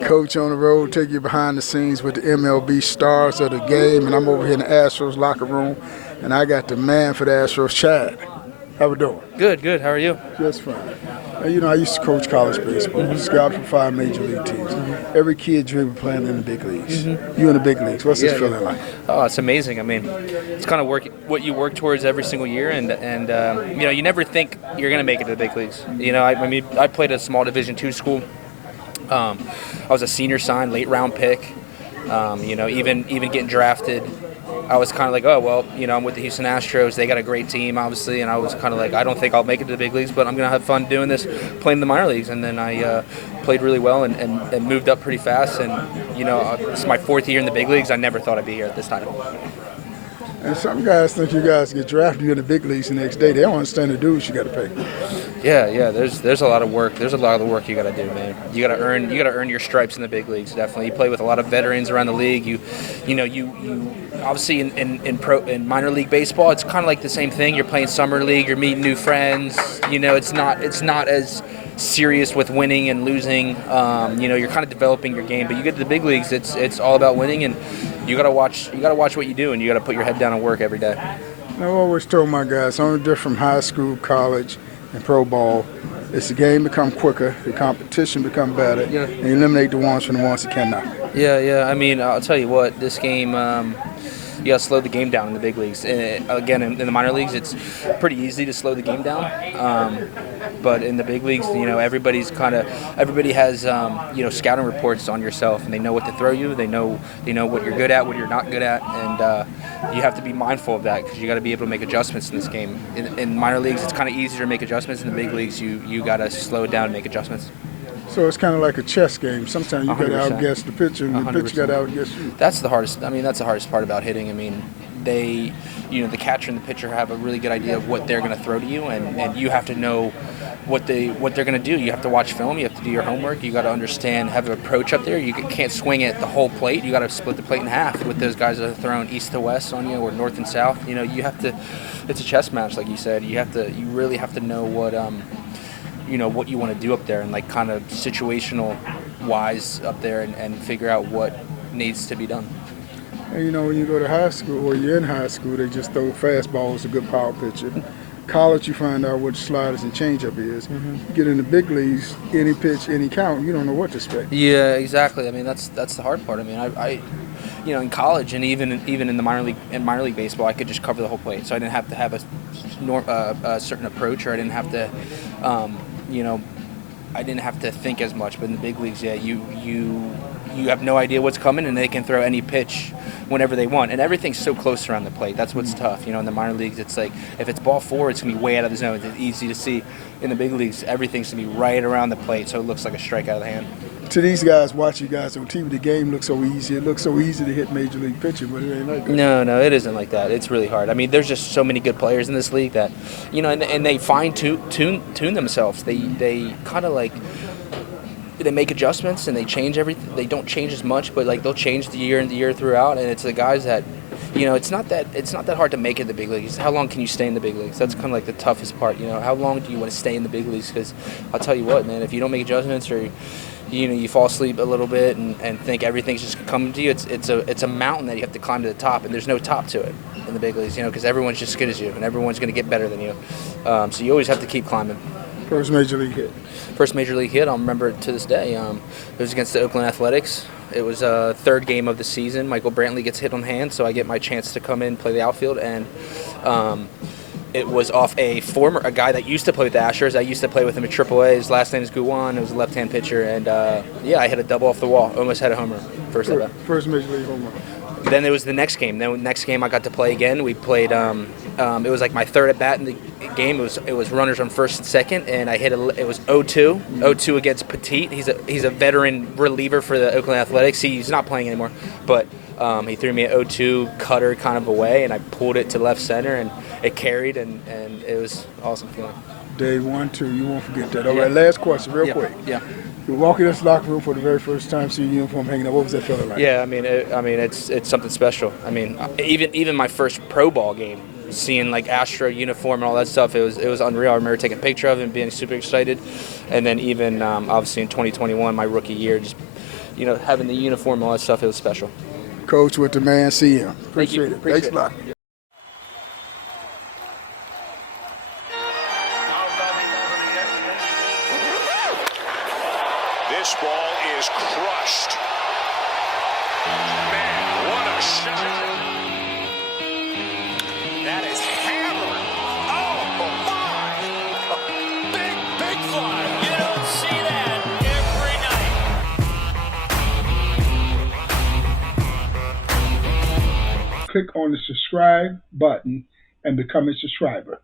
Coach on the road, take you behind the scenes with the MLB stars of the game, and I'm over here in the Astros locker room, and I got the man for the Astros, Chad. How we doing? Good, good. How are you? Just fine. Now, I used to coach college baseball, scout for 5 major league teams. Every kid dreams of playing in the big leagues. You in the big leagues. What's this feeling like? Oh, it's amazing. I mean, it's kind of what you work towards every single year, and you never think you're going to make it to the big leagues. I played at a small Division II school. I was a senior signed, late round pick. Even getting drafted, I was kind of like, oh, well, I'm with the Houston Astros. They got a great team, obviously, and I was kind of like, I don't think I'll make it to the big leagues, but I'm going to have fun doing this, playing in the minor leagues. And then I played really well and moved up pretty fast. And, it's my 4th year in the big leagues. I never thought I'd be here at this time. And some guys think you guys get drafted, you're in the big leagues the next day. They don't understand the dues you got to pay. Yeah. There's a lot of work. There's a lot of the work you got to do, man. You got to earn your stripes in the big leagues. Definitely, you play with a lot of veterans around the league. You obviously in minor league baseball, it's kind of like the same thing. You're playing summer league. You're meeting new friends. It's not as serious with winning and losing. You're kind of developing your game. But you get to the big leagues, it's all about winning, and you gotta watch what you do, and you gotta put your head down and work every day. I've always told my guys, only difference from high school, college, and pro ball is the game become quicker, the competition become better, and you eliminate the ones from the ones that cannot. Yeah. I mean, I'll tell you what, this game, you got to slow the game down in the big leagues. Again, in the minor leagues, it's pretty easy to slow the game down. But in the big leagues, everybody has scouting reports on yourself, and they know what to throw you. They know what you're good at, what you're not good at, and you have to be mindful of that because you got to be able to make adjustments in this game. In minor leagues, it's kind of easier to make adjustments. In the big leagues, you got to slow it down and make adjustments. So it's kind of like a chess game. Sometimes you got to 100%. outguess the pitcher, and the pitcher got to outguess you. That's the hardest. I mean, that's the hardest part about hitting. I mean, the catcher and the pitcher have a really good idea of what they're going to throw to you, and you have to know what they're going to do. You have to watch film. You have to do your homework. You got to understand, have an approach up there. You can't swing it the whole plate. You got to split the plate in half with those guys that are throwing east to west on you or north and south. You have to. It's a chess match, like you said. You really have to know what what you want to do up there and like kind of situational wise up there and figure out what needs to be done. And when you go to high school or you're in high school, they just throw fastballs, a good power pitcher. College, you find out what sliders and changeup is. You get in the big leagues, any pitch, any count, you don't know what to expect. Yeah, exactly. I mean, that's the hard part. I mean, I in college and even in the minor league baseball, I could just cover the whole plate. So I didn't have to have a certain approach, or I didn't have to, I didn't have to think as much. But in the big leagues, yeah, you have no idea what's coming, and they can throw any pitch whenever they want, and everything's so close around the plate. That's what's tough. In the minor leagues, it's like if it's ball 4, it's gonna be way out of the zone. It's easy to see. In the big leagues, everything's gonna be right around the plate, so it looks like a strike out of the hand. To these guys, watch you guys on TV, the game looks so easy. It looks so easy to hit major league pitching, but it ain't like that. No, it isn't like that. It's really hard. I mean, there's just so many good players in this league that, and they fine tune themselves. They kind of like. They make adjustments and they change everything. They don't change as much, but like they'll change the year throughout. And it's the guys that, it's not that hard to make it in the big leagues. How long can you stay in the big leagues? That's kind of like the toughest part. How long do you want to stay in the big leagues? Because I'll tell you what, man, if you don't make adjustments or you fall asleep a little bit and think everything's just coming to you, it's a mountain that you have to climb to the top, and there's no top to it in the big leagues. Because everyone's just as good as you and everyone's going to get better than you. So you always have to keep climbing. First major league hit. First major league hit, I'll remember it to this day. It was against the Oakland Athletics. It was a third game of the season. Michael Brantley gets hit on the hand, so I get my chance to come in and play the outfield. And it was off a guy that used to play with the Astros. I used to play with him at AAA. His last name is Guwan. It was a left-hand pitcher. And, I hit a double off the wall. Almost had a homer first at bat. First major league home run. Then it was the next game. Then the next game I got to play again. We played. It was like my third at bat in the game. It was runners on first and second, and I hit it was 0-2. 0-2 against Petit. He's a veteran reliever for the Oakland Athletics. He's not playing anymore, but he threw me an 0-2 cutter kind of away, and I pulled it to left center, and it carried, and it was awesome feeling. Day 1-2, you won't forget that. All right, last question, real quick. Yeah. You're walking in this locker room for the very first time, see your uniform hanging up. What was that feeling like? Yeah, I mean, it's something special. I mean, even my first pro ball game, seeing like Astro uniform and all that stuff, it was unreal. I remember taking a picture of it and being super excited. And then even obviously in 2021, my rookie year, just having the uniform, all that stuff, it was special. Coach with the man, see him. Thank you. Appreciate it. Appreciate Thanks a lot. This ball is crushed. Man, what a shot. That is hammered. Oh, my. Big, big fly. You don't see that every night. Click on the subscribe button and become a subscriber.